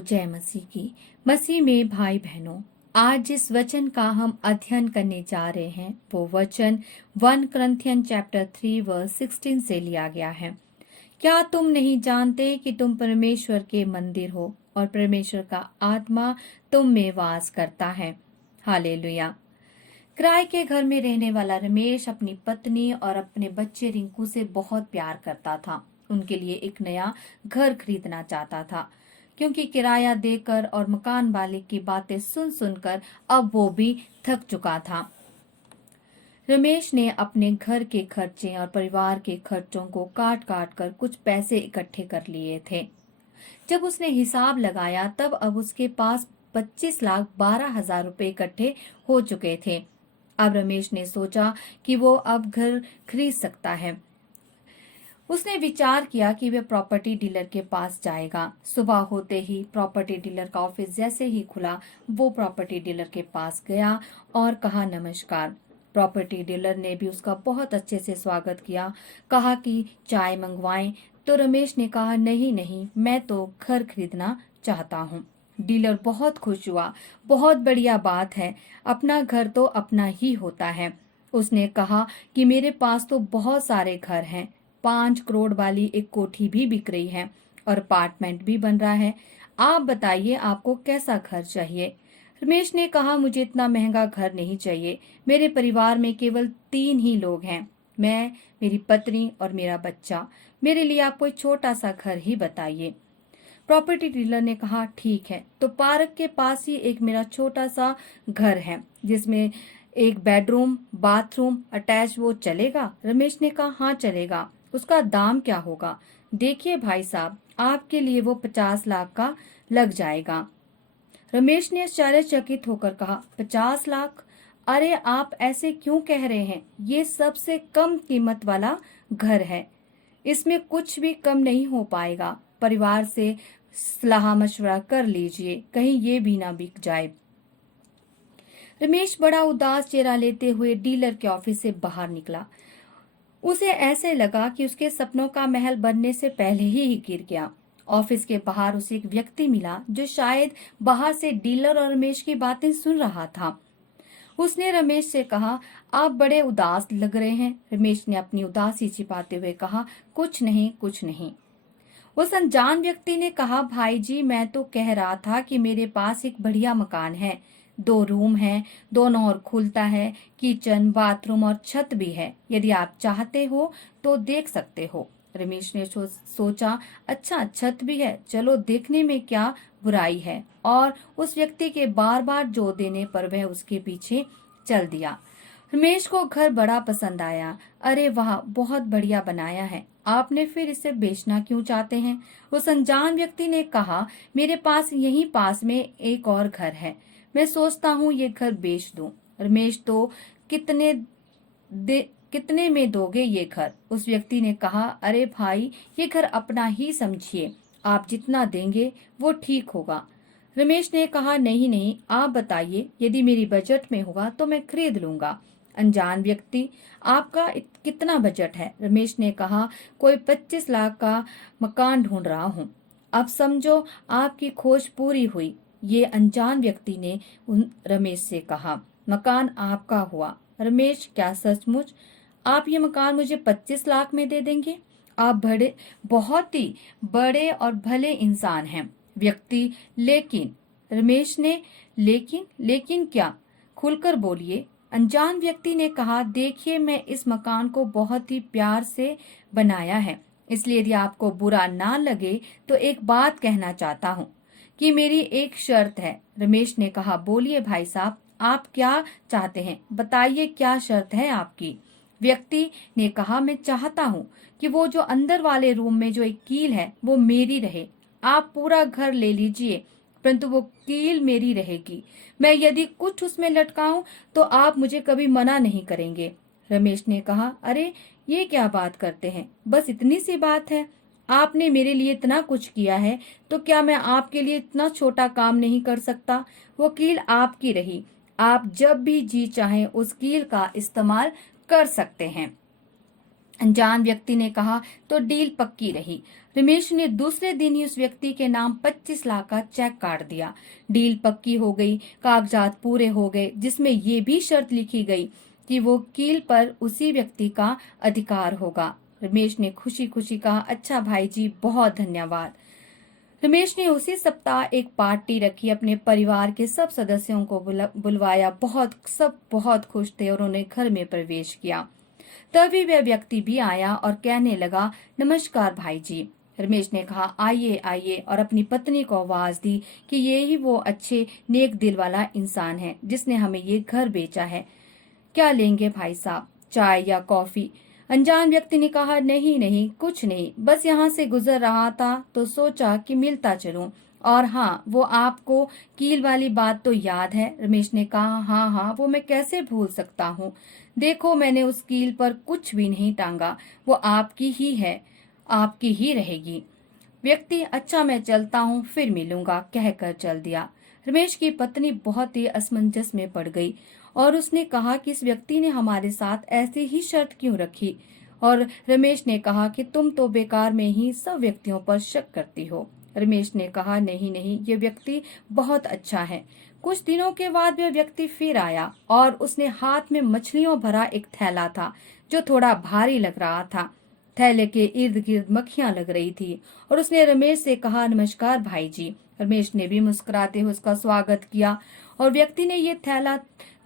जय मसीह की। मसीह में भाई बहनों, आज जिस वचन का हम अध्ययन करने जा रहे हैं वो वचन 1 Corinthians चैप्टर 3 वर्स 16 से लिया गया है। क्या तुम नहीं जानते कि तुम परमेश्वर के मंदिर हो और परमेश्वर का आत्मा तुम में वास करता है। हालेलुया। किराए के घर में रहने वाला रमेश अपनी पत्नी और अपने बच्चे रिंकू से बहुत प्यार करता था। उनके लिए एक नया घर खरीदना चाहता था, क्योंकि किराया देकर और मकान मालिक की बातें सुन सुनकर अब वो भी थक चुका था। रमेश ने अपने घर के खर्चे और परिवार के खर्चों को काट काट कर कुछ पैसे इकट्ठे कर लिए थे। जब उसने हिसाब लगाया तब अब उसके पास 25,12,000 रुपए इकट्ठे हो चुके थे। अब रमेश ने सोचा कि वो अब घर खरीद सकता है। उसने विचार किया कि वह प्रॉपर्टी डीलर के पास जाएगा। सुबह होते ही प्रॉपर्टी डीलर का ऑफिस जैसे ही खुला, वो प्रॉपर्टी डीलर के पास गया और कहा नमस्कार। प्रॉपर्टी डीलर ने भी उसका बहुत अच्छे से स्वागत किया, कहा कि चाय मंगवाएं। तो रमेश ने कहा नहीं नहीं, मैं तो घर खरीदना चाहता हूँ। डीलर बहुत खुश हुआ, बहुत बढ़िया बात है, अपना घर तो अपना ही होता है। उसने कहा कि मेरे पास तो बहुत सारे घर हैं, 5 करोड़ वाली एक कोठी भी बिक रही है और अपार्टमेंट भी बन रहा है। आप बताइए आपको कैसा घर चाहिए। रमेश ने कहा मुझे इतना महंगा घर नहीं चाहिए, मेरे परिवार में केवल 3 ही लोग हैं, मैं, मेरी पत्नी और मेरा बच्चा। मेरे लिए आप कोई छोटा सा घर ही बताइए। प्रॉपर्टी डीलर ने कहा ठीक है, तो पार्क के पास ही एक मेरा छोटा सा घर है जिसमें एक बेडरूम बाथरूम अटैच, वो चलेगा। रमेश ने कहा हाँ चलेगा। उसका दाम क्या होगा। देखिए भाई साहब, आपके लिए वो 50 लाख का लग जाएगा। रमेश ने आश्चर्यचकित होकर कहा 50 लाख? अरे आप ऐसे क्यों कह रहे हैं, ये सबसे कम कीमत वाला घर है, इसमें कुछ भी कम नहीं हो पाएगा। परिवार से सलाह मशवरा कर लीजिए, कहीं ये भी ना बिक जाए। रमेश बड़ा उदास चेहरा लेते हुए डीलर के ऑफिस से बाहर निकला। उसे ऐसे लगा कि उसके सपनों का महल बनने से पहले ही गिर गया। ऑफिस के बाहर उसे एक व्यक्ति मिला जो शायद बाहर से डीलर और रमेश की बातें सुन रहा था। उसने रमेश से कहा आप बड़े उदास लग रहे हैं। रमेश ने अपनी उदासी छिपाते हुए कहा कुछ नहीं कुछ नहीं। उस अनजान व्यक्ति ने कहा भाई जी, मैं तो कह रहा था कि मेरे पास एक बढ़िया मकान है, 2 रूम हैं, दोनों ओर खुलता है, किचन बाथरूम और छत भी है। यदि आप चाहते हो तो देख सकते हो। रमेश ने सोचा अच्छा छत भी है, चलो देखने में क्या बुराई है, और उस व्यक्ति के बार बार जोर देने पर वह उसके पीछे चल दिया। रमेश को घर बड़ा पसंद आया। अरे वाह, बहुत बढ़िया बनाया है, आपने फिर इसे बेचना क्यों चाहते हैं। उस अनजान व्यक्ति ने कहा मेरे पास यहीं पास में एक और घर है, मैं सोचता हूँ ये घर बेच दूं। रमेश तो कितने में दोगे ये घर। उस व्यक्ति ने कहा अरे भाई, ये घर अपना ही समझिए, आप जितना देंगे वो ठीक होगा। रमेश ने कहा नहीं नहीं, आप बताइए, यदि मेरी बजट में होगा तो मैं खरीद लूंगा। अनजान व्यक्ति आपका कितना बजट है। रमेश ने कहा कोई 25 लाख का मकान ढूंढ रहा हूँ। अब समझो आपकी खोज पूरी हुई, ये अनजान व्यक्ति ने रमेश से कहा। मकान आपका हुआ। रमेश क्या सचमुच आप ये मकान मुझे 25 लाख में दे देंगे। आप बहुत ही बड़े और भले इंसान हैं। व्यक्ति लेकिन, रमेश ने लेकिन क्या, खुलकर बोलिए। अनजान व्यक्ति ने कहा देखिए, मैं इस मकान को बहुत ही प्यार से बनाया है, इसलिए यदि आपको बुरा ना लगे तो एक बात कहना चाहता हूँ कि मेरी एक शर्त है। रमेश ने कहा बोलिए भाई साहब, आप क्या चाहते हैं, बताइए क्या शर्त है आपकी। व्यक्ति ने कहा मैं चाहता हूँ कि वो जो अंदर वाले रूम में जो एक कील है वो मेरी रहे। आप पूरा घर ले लीजिए, परंतु वो कील मेरी रहेगी। मैं यदि कुछ उसमें लटकाऊं तो आप मुझे कभी मना नहीं करेंगे। रमेश ने कहा अरे ये क्या बात करते हैं, बस इतनी सी बात है। आपने मेरे लिए इतना कुछ किया है तो क्या मैं आपके लिए इतना छोटा काम नहीं कर सकता। वो कील आपकी रही, आप जब भी जी चाहें उस कील का इस्तेमाल कर सकते हैं। अनजान व्यक्ति ने कहा, तो डील पक्की रही। रमेश ने दूसरे दिन ही उस व्यक्ति के नाम 25 लाख का चेक काट दिया। डील पक्की हो गई, कागजात पूरे हो गए, जिसमें ये भी शर्त लिखी गई कि वो कील पर उसी व्यक्ति का अधिकार होगा। रमेश ने खुशी खुशी कहा, अच्छा भाई जी, बहुत धन्यवाद। रमेश ने उसी सप्ताह एक पार्टी रखी, अपने परिवार के सब सदस्यों को बुलवाया। सब बहुत खुश थे और उन्हें घर में प्रवेश किया। तभी वह व्यक्ति भी आया और कहने लगा, नमस्कार भाई जी। रमेश ने कहा, आइए आइए, और अपनी पत्नी को आवाज दी कि ये ही वो अच्छे नेक दिल वाला इंसान है जिसने हमें ये घर बेचा है। क्या लेंगे भाई साहब, चाय या कॉफी? अनजान व्यक्ति ने कहा, नहीं नहीं, कुछ नहीं, बस यहाँ से गुजर रहा था तो सोचा कि मिलता चलूं। और हाँ, वो आपको कील वाली बात तो याद है? रमेश ने कहा, हाँ हाँ, वो मैं कैसे भूल सकता हूँ। देखो, मैंने उस कील पर कुछ भी नहीं टांगा, वो आपकी ही है, आपकी ही रहेगी। व्यक्ति, अच्छा मैं चलता हूँ, फिर मिलूंगा, कहकर चल दिया। रमेश की पत्नी बहुत ही असमंजस में पड़ गई और उसने कहा कि इस व्यक्ति ने हमारे साथ ऐसी ही शर्त क्यों रखी। और रमेश ने कहा कि तुम तो बेकार में ही सब व्यक्तियों पर शक करती हो। रमेश ने कहा, नहीं नहीं, ये व्यक्ति बहुत अच्छा है। कुछ दिनों के बाद वह व्यक्ति फिर आया और उसने हाथ में मछलियों भरा एक थैला था जो थोड़ा भारी लग रहा था। थैले के इर्द गिर्द मक्खियां लग रही थी और उसने रमेश से कहा, नमस्कार भाई जी। रमेश ने भी मुस्कुराते हुए उसका स्वागत किया और व्यक्ति ने ये थैला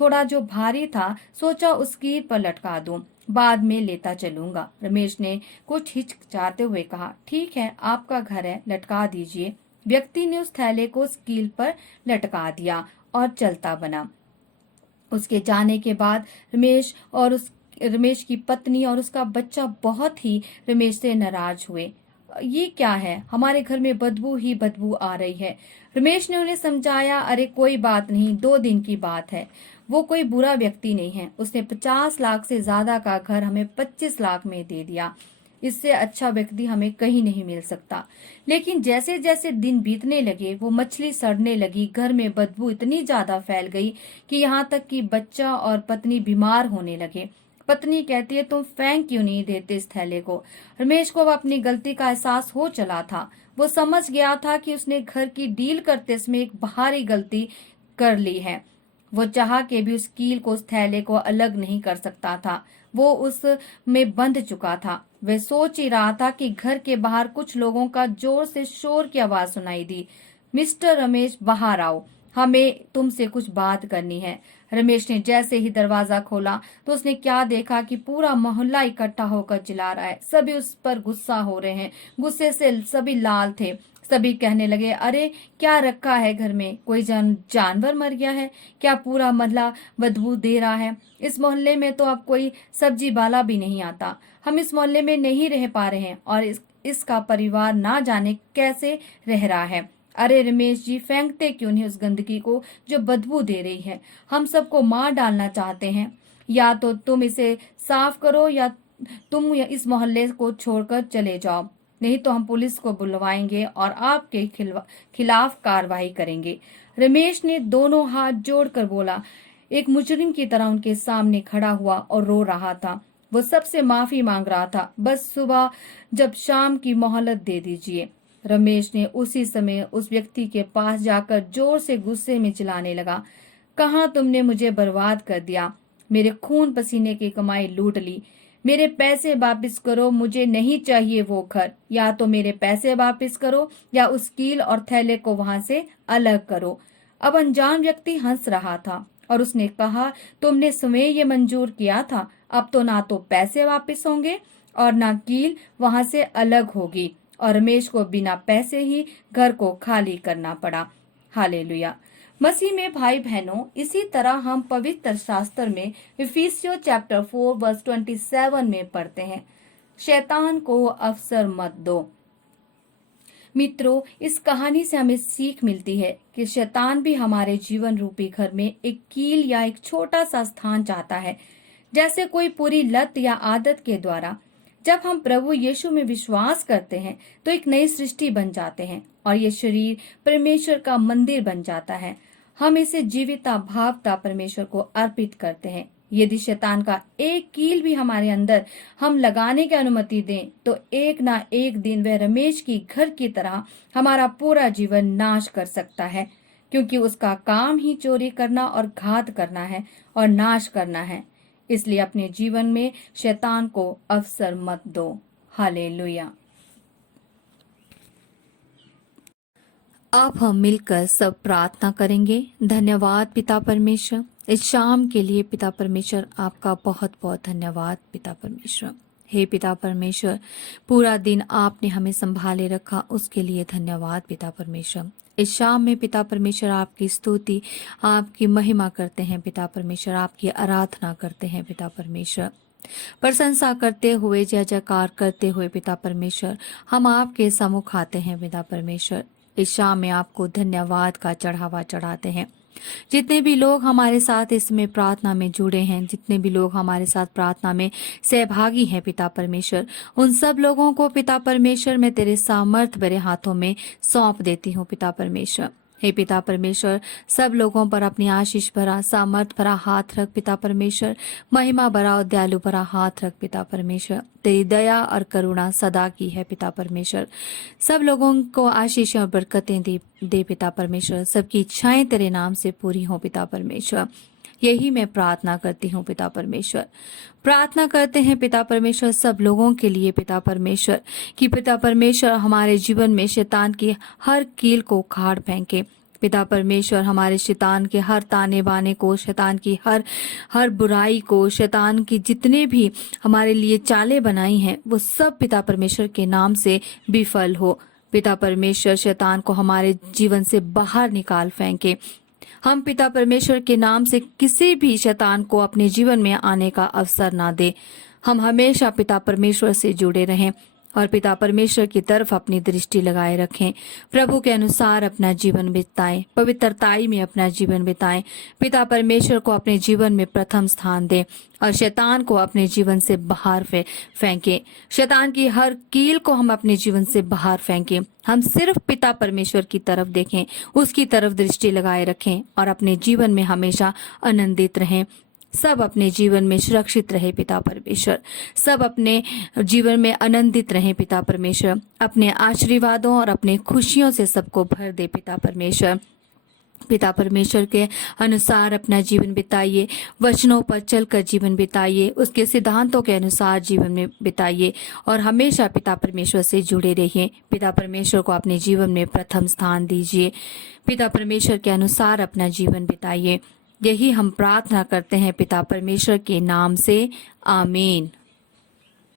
थोड़ा जो भारी था सोचा उस कील पर लटका दूं, बाद में लेता चलूंगा। रमेश ने कुछ हिचकिचाते हुए कहा, ठीक है, आपका घर है, लटका दीजिए। व्यक्ति ने उस थैले को उस कील पर लटका दिया और चलता बना। उसके जाने के बाद रमेश की पत्नी और उसका बच्चा बहुत ही रमेश से नाराज हुए। ये क्या है, हमारे घर में बदबू ही बदबू आ रही है। रमेश ने उन्हें समझाया, अरे कोई बात नहीं, 2 दिन की बात है, वो कोई बुरा व्यक्ति नहीं है। उसने 50 लाख से ज्यादा का घर हमें 25 लाख में दे दिया। इससे अच्छा व्यक्ति हमें कहीं नहीं मिल सकता। लेकिन जैसे जैसे दिन बीतने लगे वो मछली सड़ने लगी, घर में बदबू इतनी ज्यादा फैल गई कि यहाँ तक कि बच्चा और पत्नी बीमार होने लगे। पत्नी कहती है, तुम फेंक क्यों नहीं देते इस थैले को? रमेश को अपनी गलती का एहसास हो चला था। वो समझ गया था कि उसने घर की डील करते समय एक भारी गलती कर ली है। वो चाह के भी उस कील को, उस थैले को अलग नहीं कर सकता था। वो उस में बंध चुका था। वह सोच ही रहा था कि घर के बाहर कुछ लोगों का जोर से शोर की आवाज सुनाई दी। मिस्टर रमेश, बाहर आओ, हमें तुमसे कुछ बात करनी है। रमेश ने जैसे ही दरवाजा खोला तो उसने क्या देखा कि पूरा मोहल्ला इकट्ठा होकर चिल्ला रहा है। सभी उस पर गुस्सा हो रहे हैं, गुस्से से सभी लाल थे। सभी कहने लगे, अरे क्या रखा है घर में, कोई जानवर मर गया है क्या? पूरा मोहल्ला बदबू दे रहा है। इस मोहल्ले में तो अब कोई सब्जी वाला भी नहीं आता। हम इस मोहल्ले में नहीं रह पा रहे हैं और इसका परिवार ना जाने कैसे रह रहा है। अरे रमेश जी, फेंकते क्यों नहीं उस गंदगी को जो बदबू दे रही है? हम सबको मार डालना चाहते हैं। या तो तुम इसे साफ करो या तुम इस मोहल्ले को छोड़कर चले जाओ, नहीं तो हम पुलिस को बुलवाएंगे और आपके खिलाफ कार्रवाई करेंगे। रमेश ने दोनों हाथ जोड़कर बोला, एक मुजरिम की तरह उनके सामने खड़ा हुआ और रो रहा था। वो सबसे माफी मांग रहा था, बस सुबह जब शाम की मोहलत दे दीजिए। रमेश ने उसी समय उस व्यक्ति के पास जाकर जोर से गुस्से में चिल्लाने लगा, कहाँ तुमने मुझे बर्बाद कर दिया, मेरे खून पसीने की कमाई लूट ली। मेरे पैसे वापस करो, मुझे नहीं चाहिए वो घर। या तो मेरे पैसे वापस करो या उस कील और थैले को वहां से अलग करो। अब अनजान व्यक्ति हंस रहा था और उसने कहा, तुमने स्वयं ये मंजूर किया था, अब तो ना तो पैसे वापस होंगे और ना कील वहां से अलग होगी। और रमेश को बिना पैसे ही घर को खाली करना पड़ा। हालेलुया। मसीह में भाई बहनों, इसी तरह हम पवित्र शास्त्र में इफिसियों चैप्टर 4 वर्स 27 में पढ़ते हैं, शैतान को अवसर मत दो। मित्रों, इस कहानी से हमें सीख मिलती है कि शैतान भी हमारे जीवन रूपी घर में एक कील या एक छोटा सा स्थान चाहता है, जैसे कोई पूरी लत या आदत के द्वारा। जब हम प्रभु यीशु में विश्वास करते हैं तो एक नई सृष्टि बन जाते हैं और ये शरीर परमेश्वर का मंदिर बन जाता है। हम इसे जीविता भावता परमेश्वर को अर्पित करते हैं। यदि शैतान का एक कील भी हमारे अंदर हम लगाने की अनुमति दें तो एक ना एक दिन वह रमेश की घर की तरह हमारा पूरा जीवन नाश कर सकता है, क्योंकि उसका काम ही चोरी करना और घात करना है और नाश करना है। इसलिए अपने जीवन में शैतान को अवसर मत दो। हालेलुया। अब हम मिलकर सब प्रार्थना करेंगे। धन्यवाद पिता परमेश्वर, इस शाम के लिए पिता परमेश्वर आपका बहुत बहुत धन्यवाद पिता परमेश्वर। हे पिता परमेश्वर, पूरा दिन आपने हमें संभाले रखा, उसके लिए धन्यवाद पिता परमेश्वर। इस शाम में पिता परमेश्वर आपकी स्तुति, आपकी महिमा करते हैं पिता परमेश्वर, आपकी आराधना करते हैं पिता परमेश्वर। प्रशंसा करते हुए, जय जयकार करते हुए पिता परमेश्वर हम आपके सम्मुख आते हैं पिता परमेश्वर। इस शाम में आपको धन्यवाद का चढ़ावा चढ़ाते हैं। जितने भी लोग हमारे साथ इसमें प्रार्थना में जुड़े हैं, जितने भी लोग हमारे साथ प्रार्थना में सहभागी हैं पिता परमेश्वर, उन सब लोगों को पिता परमेश्वर मैं तेरे सामर्थ भरे हाथों में सौंप देती हूँ पिता परमेश्वर। हे पिता परमेश्वर, सब लोगों पर अपनी आशीष भरा सामर्थ भरा हाथ रख पिता परमेश्वर, महिमा भरा और दयालु भरा हाथ रख पिता परमेश्वर। तेरी दया और करुणा सदा की है पिता परमेश्वर। सब लोगों को आशीष और बरकतें दे पिता परमेश्वर। सबकी इच्छाएं तेरे नाम से पूरी हो पिता परमेश्वर। यही मैं प्रार्थना करती हूँ पिता परमेश्वर। प्रार्थना करते हैं पिता परमेश्वर सब लोगों के लिए पिता परमेश्वर, कि पिता परमेश्वर हमारे जीवन में शैतान की हर कील को उखाड़ फेंके पिता परमेश्वर। हमारे शैतान के हर ताने बाने को, शैतान की हर बुराई को, शैतान की जितने भी हमारे लिए चालें बनाई हैं, वो सब पिता परमेश्वर के नाम से विफल हो पिता परमेश्वर। शैतान को हमारे जीवन से बाहर निकाल फेंके। हम पिता परमेश्वर के नाम से किसी भी शैतान को अपने जीवन में आने का अवसर ना दे। हम हमेशा पिता परमेश्वर से जुड़े रहें और पिता परमेश्वर की तरफ अपनी दृष्टि लगाए रखें। प्रभु के अनुसार अपना जीवन बिताएं, पवित्रताई में अपना जीवन बिताएं। पिता परमेश्वर को अपने जीवन में प्रथम स्थान दें और शैतान को अपने जीवन से बाहर फेंकें। शैतान की हर कील को हम अपने जीवन से बाहर फेंकें। हम सिर्फ पिता परमेश्वर की तरफ देखें, उसकी तरफ दृष्टि लगाए रखें और अपने जीवन में हमेशा आनंदित रहें। सब अपने जीवन में सुरक्षित रहे पिता परमेश्वर। सब अपने जीवन में आनंदित रहे पिता परमेश्वर। अपने आशीर्वादों और अपने खुशियों से सबको भर दे पिता परमेश्वर। पिता परमेश्वर के अनुसार अपना जीवन बिताइए, वचनों पर चलकर जीवन बिताइए, उसके सिद्धांतों के अनुसार जीवन में बिताइए और हमेशा पिता परमेश्वर से जुड़े रहिए। पिता परमेश्वर को अपने जीवन में प्रथम स्थान दीजिए। पिता परमेश्वर के अनुसार अपना जीवन बिताइए। यही हम प्रार्थना करते हैं पिता परमेश्वर के नाम से, आमीन।